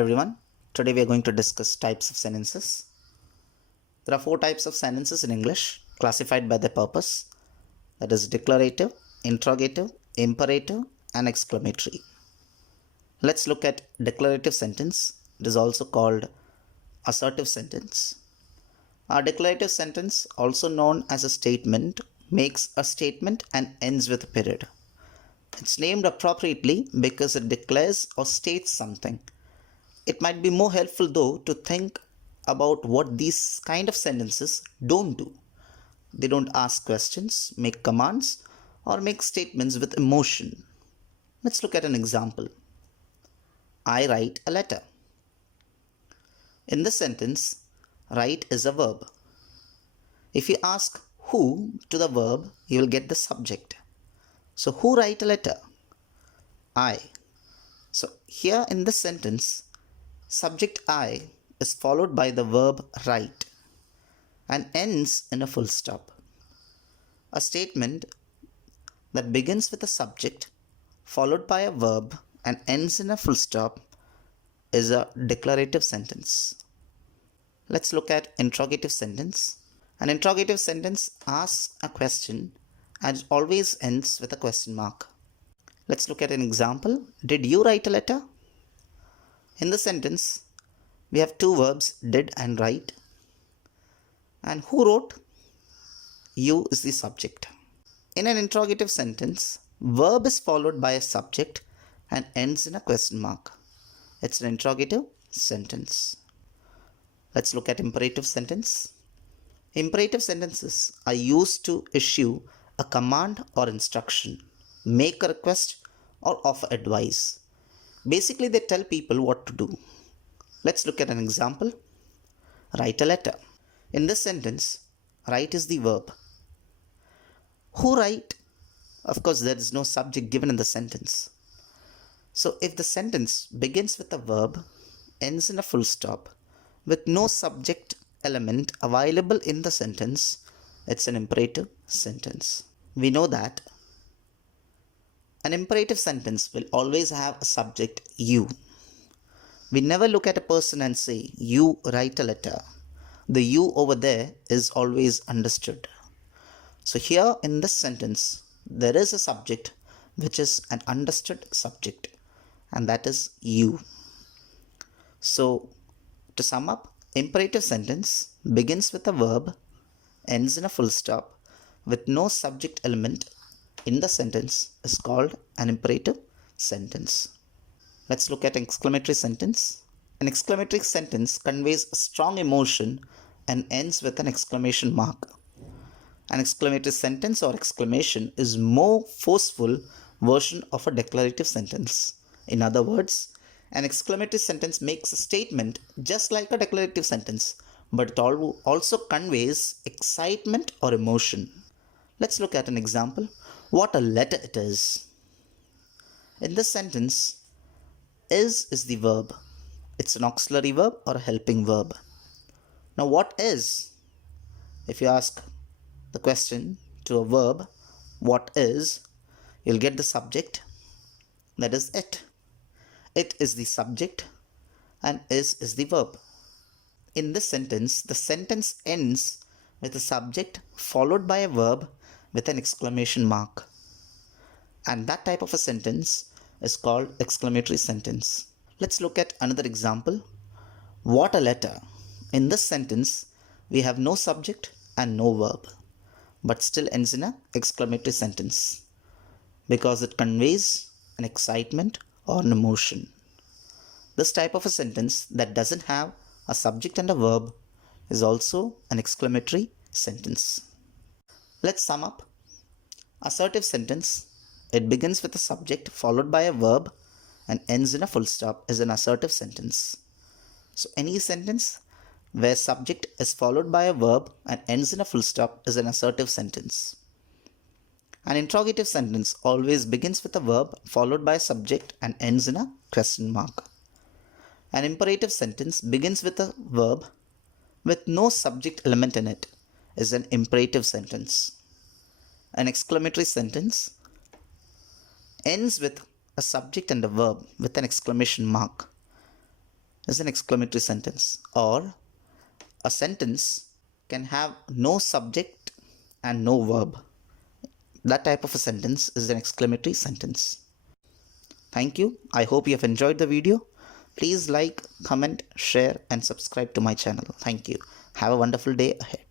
everyone. Today we are going to discuss types of sentences. There are four types of sentences in English classified by their purpose, that is declarative, interrogative, imperative, and exclamatory. Let's look at declarative sentence. It is also called assertive sentence. A declarative sentence, also known as a statement, makes a statement and ends with a period. It's named appropriately because it declares or states something. It might be more helpful though to think about what these kind of sentences don't do. They don't ask questions, make commands, or make statements with emotion. Let's look at an example. I write a letter. In this sentence, write is a verb. If you ask who to the verb, you will get the subject. So who write a letter? I. So here in this sentence, subject I is followed by the verb write and ends in a full stop. A statement that begins with a subject followed by a verb and ends in a full stop is a declarative sentence. Let's look at interrogative sentence. An interrogative sentence asks a question and it always ends with a question mark. Let's look at an example. Did you write a letter? In the sentence, we have two verbs, did and write. And who wrote? You is the subject. In an interrogative sentence, verb is followed by a subject and ends in a question mark. It's an interrogative sentence. Let's look at imperative sentence. Imperative sentences are used to issue a command or instruction, make a request, or offer advice. Basically, they tell people what to do. Let's look at an example. Write a letter. In this sentence, write is the verb. Who write? Of course, there is no subject given in the sentence. So if the sentence begins with a verb, ends in a full stop, with no subject element available in the sentence, it's an imperative sentence. We know that an imperative sentence will always have a subject you. We never look at a person and say, you write a letter. The you over there is always understood. So here in this sentence, there is a subject which is an understood subject, and that is you. So to sum up, imperative sentence begins with a verb, ends in a full stop, with no subject element in the sentence is called an imperative sentence. Let's look at exclamatory sentence. An exclamatory sentence conveys a strong emotion and ends with an exclamation mark. An exclamatory sentence or exclamation is more forceful version of a declarative sentence. In other words, an exclamatory sentence makes a statement just like a declarative sentence, but it also conveys excitement or emotion. Let's look at an example. What a letter it is. In this sentence, is the verb. It's an auxiliary verb or a helping verb. Now what is? If you ask the question to a verb, what is, you'll get the subject, that is it. It is the subject and is the verb. In this sentence, the sentence ends with a subject followed by a verb with an exclamation mark. And that type of a sentence is called exclamatory sentence. Let's look at another example. What a letter. In this sentence, we have no subject and no verb, but still ends in an exclamatory sentence because it conveys an excitement or an emotion. This type of a sentence that doesn't have a subject and a verb is also an exclamatory sentence. Let's sum up. Assertive sentence, it begins with a subject followed by a verb and ends in a full stop is an assertive sentence. So any sentence where subject is followed by a verb and ends in a full stop is an assertive sentence. An interrogative sentence always begins with a verb followed by a subject and ends in a question mark. An imperative sentence begins with a verb with no subject element in it is an imperative sentence. An exclamatory sentence ends with a subject and a verb with an exclamation mark. is an exclamatory sentence, or a sentence can have no subject and no verb. That type of a sentence is an exclamatory sentence. Thank you. I hope you have enjoyed the video. Please like, comment, share, and subscribe to my channel. Thank you. Have a wonderful day ahead.